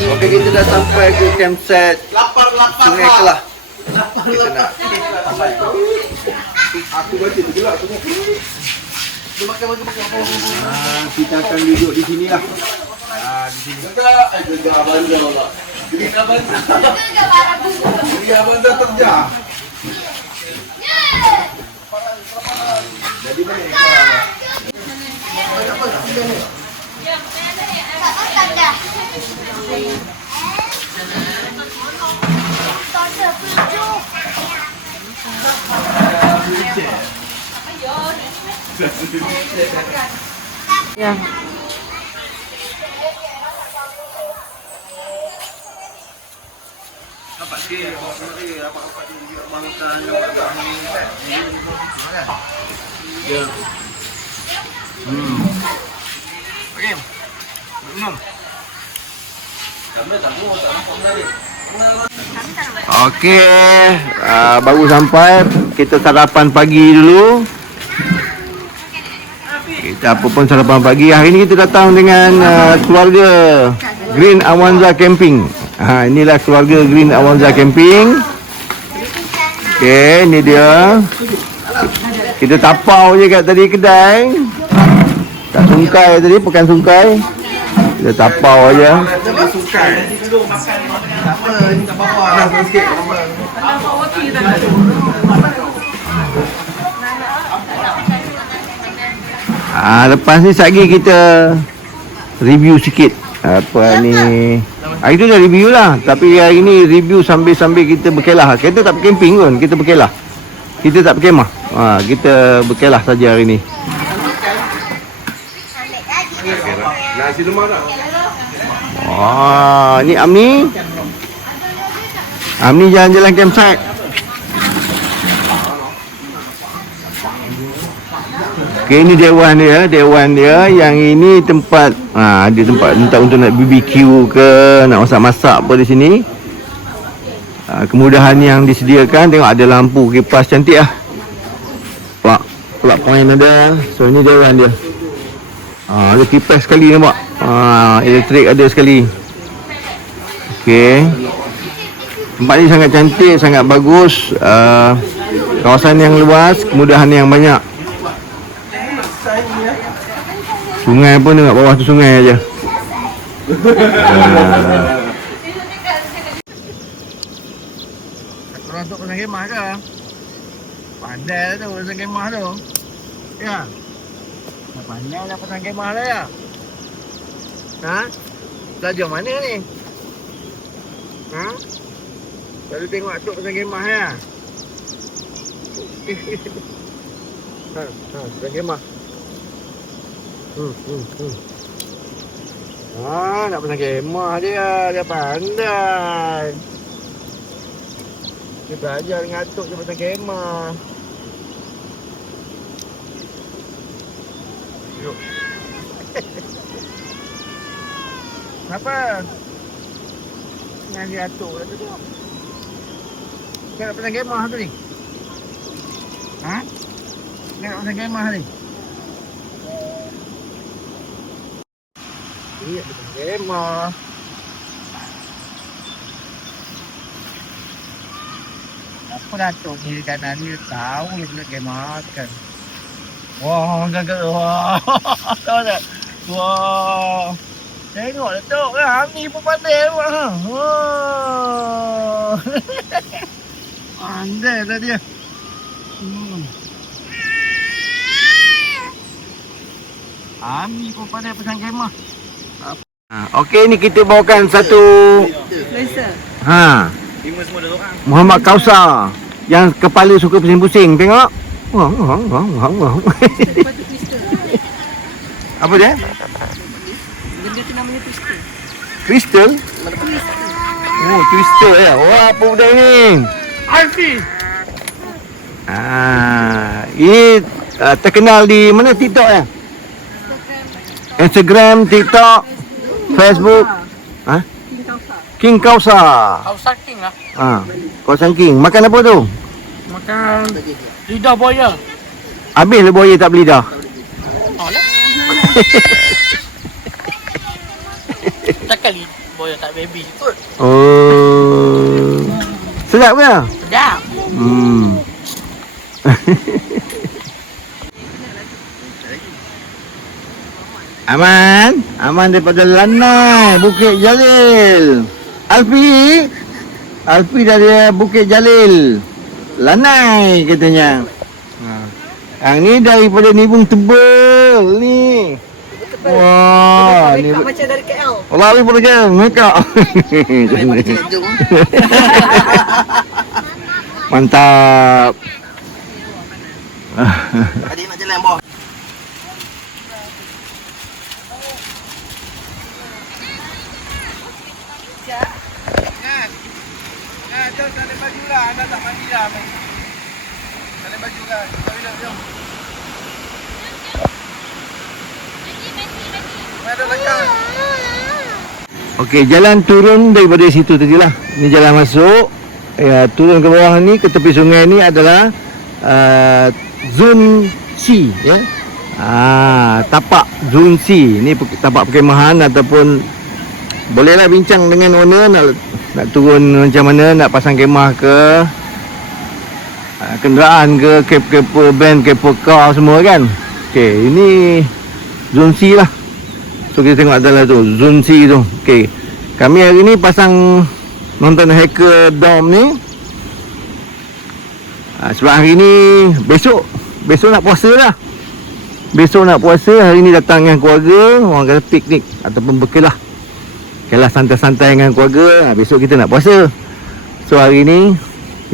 Okey, kita dah sampai ke campsite Sungai Kelah. Kita nak aku baca tu juga aku. Kita akan duduk di sini lah. Di sini. Gegar bandar lah. Gegar bandar. Gegar bandar terjah. Jadi mana ikan? Ya. Apa sih? Apa juga makan ya. Okey. Okey, baru sampai. Kita sarapan pagi dulu. Kita apa pun sarapan pagi. Hari ni kita datang dengan keluarga Green Awanza Camping. Inilah keluarga Green Awanza Camping. Okey, ni dia. Kita tapau je kat tadi kedai. Tak sungkai tadi, pekan sungkai. Kita tapau aja. Lepas ni lagi kita review sikit apa ni. Hari tu dah review lah, tapi hari ni review sambil-sambil kita berkelah. Kita tak camping pun, kita berkelah. Kita tak berkemah. Kita berkelah saja hari ni. Nasi lemak tak? Wah, ni Amni. Amni jalan-jalan campsite. Okay, ini dewan dia. Yang ini tempat ada tempat untuk nak BBQ ke, nak masak-masak apa di sini. Kemudahan yang disediakan, tengok ada lampu kipas cantik lah. Plug point ada. So ini dewan dia. Ada kipas sekali nampak. Elektrik ada sekali. Okey. Tempat ni sangat cantik, sangat bagus. Kawasan yang luas, kemudahan yang banyak. Sungai pun tengok bawah tu sungai aja. Korang untuk pasang kemah ke? Pandai tu pasang kemah tu. Ya. Pandai dah pasang kemah dah ya. Belajar mana ni? Lalu tengok atuk pasang kemah ya. Pasang kemah. Nak pasang kemah dia pandai. Dia belajar dengan atuk dia pasang kemah. Yuk. Kenapa? Dengan dia atuk dah tu. Kau nak pasang kemah tu ni? Kau nak pasang kemah ni? Iya, pasang kemah. Apa datuk kiri kanan ni tahu dia nak kemah kan. Wah, gagak. Wah. Tahu tak? Wah. Tengok datuk lah, Amni pun pandai buat. Wah. Pandai dah dia. Amni pun pandai pasang kemah. Okey, ni kita bawakan satu Muhammad Kausar yang kepala suka pusing-pusing. Tengok. Apa dia? Benda tu namanya twister. Crystal? Oh, twister ya. Wah, apa benda ni? Alfi. Ini terkenal di mana? TikTok ya? Instagram, TikTok, Facebook. King Kausar. Kausar King lah. Kausar King. Makan apa tu? Makan lidah buaya. Habislah buaya tak berlidah. Takkan boya tak baby kot. Oh. Sedap ke? Sedap. Aman daripada Lanai, Bukit Jalil. Alfi dari Bukit Jalil. Lanai katanya. Yang ni daripada Nibung Tebel ni. Wah, ni Macam dari KL. Allah ni boleh je mereka. Mantap. Adik nak jalan bawah. Jom salin baju lah. Anda tak mandi dah. Salin baju kan. Jom. Ada lekang. Okey, jalan turun daripada situ tadi lah. Ni jalan masuk. Ya, turun ke bawah ni, ke tepi sungai ni adalah zon C, ya. Tapak zon C. Ni tapak perkemahan ataupun bolehlah bincang dengan owner nak turun macam mana, nak pasang kemah ke, kenderaan ke, camper van, camper car semua kan. Okey, ini zon C lah. So kita tengok adalah tu zon C tu. Okey, kami hari ni pasang nonton Hacker Dome ni sebab hari ni besok nak puasa lah. Besok nak puasa, hari ni datang dengan keluarga, orang kata piknik ataupun berkelah santai-santai dengan keluarga. Besok kita nak puasa. So hari ni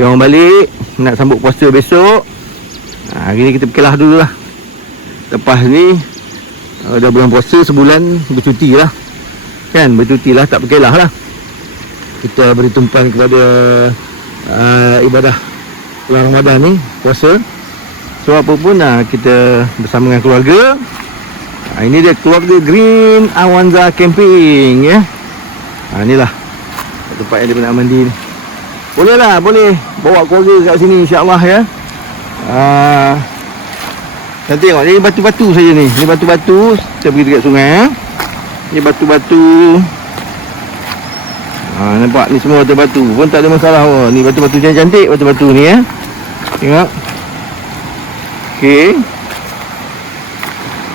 yang orang balik nak sambut puasa besok. Hari ni kita berkelah dulu lah. Lepas ni dah bulan puasa, sebulan bercuti lah kan, bercuti lah, tak berkelah lah. Kita beri tumpuan kepada ibadah bulan Ramadan ni, puasa. So apa pun kita bersama dengan keluarga. Ini dia keluarga Green Awanza Camping, ya. Inilah tempat yang dia nak mandi ni. Boleh bawa keluarga kat sini insya-Allah, ya. Kita tengok ni batu-batu saja ni. Ni batu-batu, kita pergi dekat sungai, ya. Ni batu-batu. Nampak ni semua batu-batu pun tak ada masalah pun. Ni batu-batu cantik, batu-batu ni, ya. Tengok. Okey.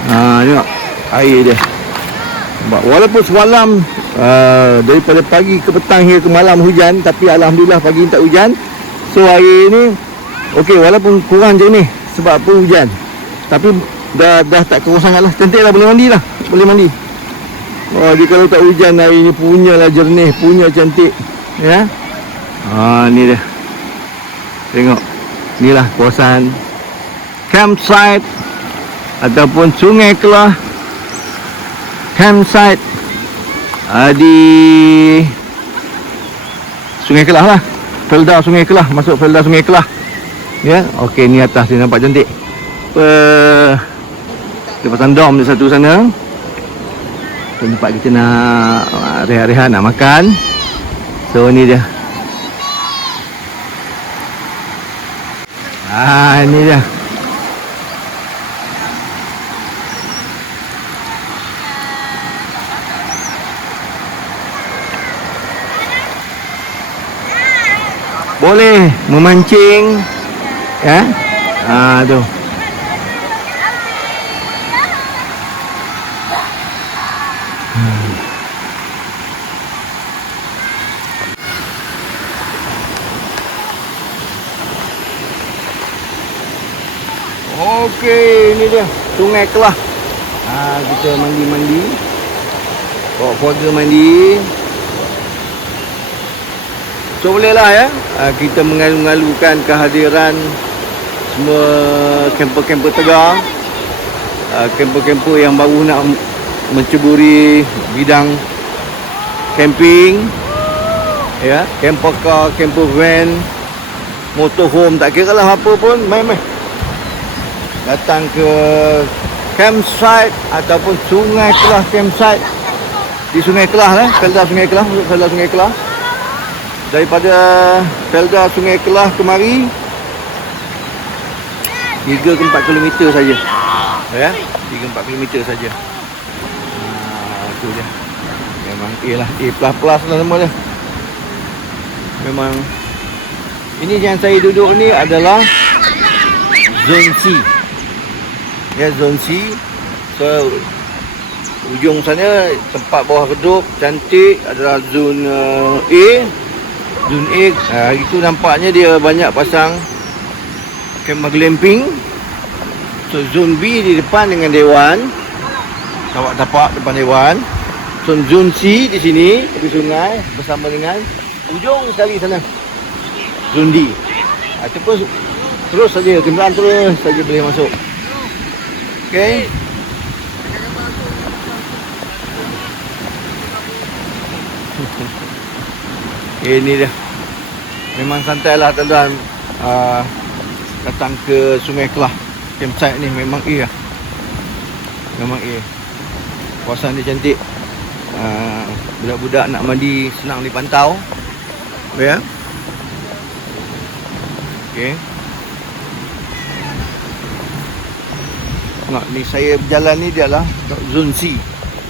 Tengok air dia. Nampak, walaupun semalam daripada pagi ke petang hingga ke malam hujan, tapi alhamdulillah pagi ni tak hujan. So air ni okey, walaupun kurang je ni sebab apa hujan. Tapi dah tak kurang sangat lah. Cantik lah, boleh mandi lah. Boleh mandi. Dia kalau tak hujan air ni punyalah jernih, punya cantik, ya. Ni dia. Tengok. Inilah kawasan campsite ataupun Sungai Kelah campsite di Sungai Kelah lah. Felda Sungai Kelah, masuk Felda Sungai Kelah. Ya, okey, ni atas ni nampak cantik. Dia pasang dom di satu sana. Tempat kita nak rehat-rehat, nak makan. So ni dia. Ini dia. Boleh memancing, ya. Tu. Okey, ini dia Sungai Kelah. Kita mandi-mandi. Bawa keluarga mandi. So bolehlah, ya. Kita mengalu-alukan kehadiran semua camper-camper tegar, camper-camper yang baru nak menceburi bidang camping, ya, camper car, camper van, motorhome, tak kira lah apa pun, main-main datang ke campsite ataupun Sungai Kelah campsite di Sungai Kelah lah, Felda Sungai Kelah, Felda Sungai Kelah. Daripada Felda Sungai Kelah kemari 3 ke 4 kilometer saja, ya, 3 ke 4 kilometer saja. Itu dia Memang A lah, A++ lah semua dia. Memang ini yang saya duduk ni adalah zone C. Ya, zone C. So ujung sana tempat bawah keduk cantik adalah zone A. Zone A itu nampaknya dia banyak pasang kemah glamping. So zone B di depan dengan dewan. Awak tapak depan dewan. So zone C di sini tepi sungai bersama dengan ujung sekali sana zone D. Itu pun terus saja kenderaan terus saja boleh masuk. Okey. Ini dia. Memang santai lah tuan-tuan. Datang ke Sungai Kelah. Campsite ni memang A lah. Memang A. Kawasan dia cantik. Budak-budak nak mandi senang dipantau. Ya. Okey. Tengok ni saya berjalan ni dia lah zone C.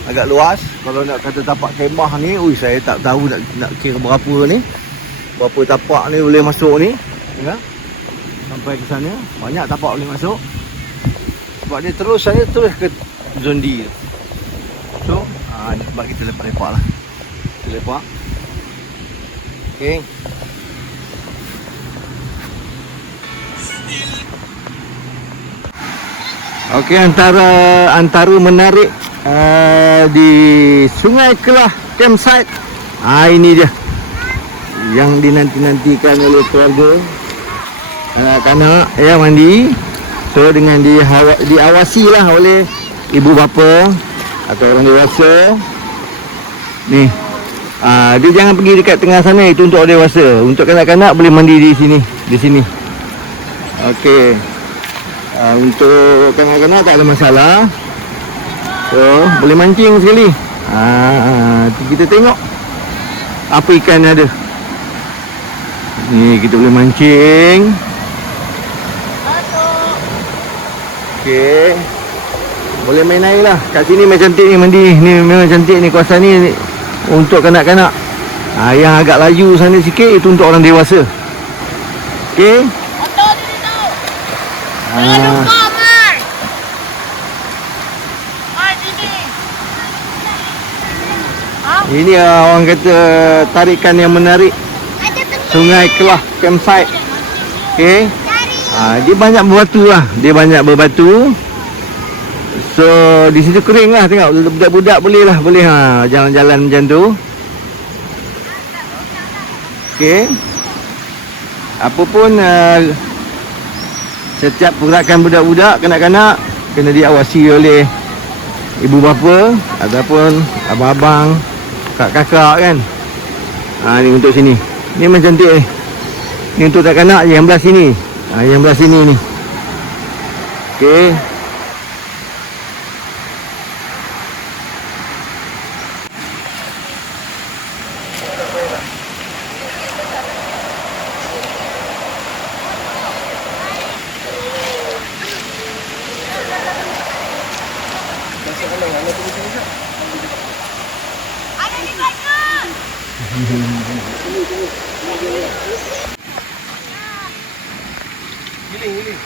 Agak luas. Kalau nak kata tapak kemah ni, saya tak tahu nak kira berapa ni. Berapa tapak ni boleh masuk ni. Ya. Sampai ke sana banyak tapak boleh masuk. Sebab dia terus saya terus ke zone D. So, sebab kita lepak-lepak lah. Kita lepak. Okey. Okey, antara menarik di Sungai Kelah Campsite. Ini dia yang dinanti-nantikan oleh keluarga. Anak-anak mandi. So dengan diawasi lah oleh ibu bapa atau orang dewasa. Ni. Dia jangan pergi dekat tengah sana, itu untuk orang dewasa. Untuk kanak-kanak boleh mandi di sini, Okey. Untuk kanak-kanak tak ada masalah. So, boleh mancing sekali. Kita tengok apa ikan ada. Ni kita boleh mancing. Okey. Boleh main air lah. Kat sini memang cantik ni mandi. Ni memang cantik ni kawasan ni untuk kanak-kanak. Yang agak laju sana sikit itu untuk orang dewasa. Okey. Ini orang kata tarikan yang menarik Sungai Kelah Campsite. Okey. Dia banyak berbatu lah. So di situ kering lah, tengok budak-budak boleh jalan-jalan macam tu. Okey. Apa pun setiap pergerakan budak-budak kanak-kanak kena diawasi oleh ibu bapa ataupun abang-abang, kakak-kakak kan. Ni untuk sini. Ni macam cantik ni. Ni untuk kanak-kanak yang belah sini. Yang belah sini ni. Okey. Giling.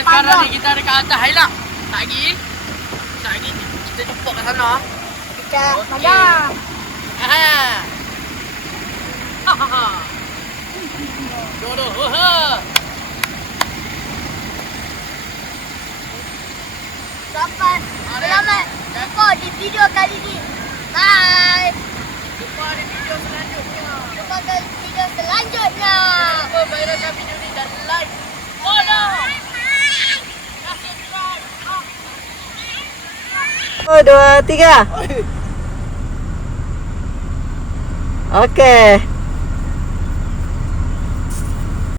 Sekarang ni kita dekat atas Hailak. Tak lagi. Kita jumpa kat sana. Kita mana? Dodo. Selamat jumpa di video kali ini. Bye. Jumpa di video selanjutnya. Viral video ni dan like. Follow. 1, 2, 3. Okey.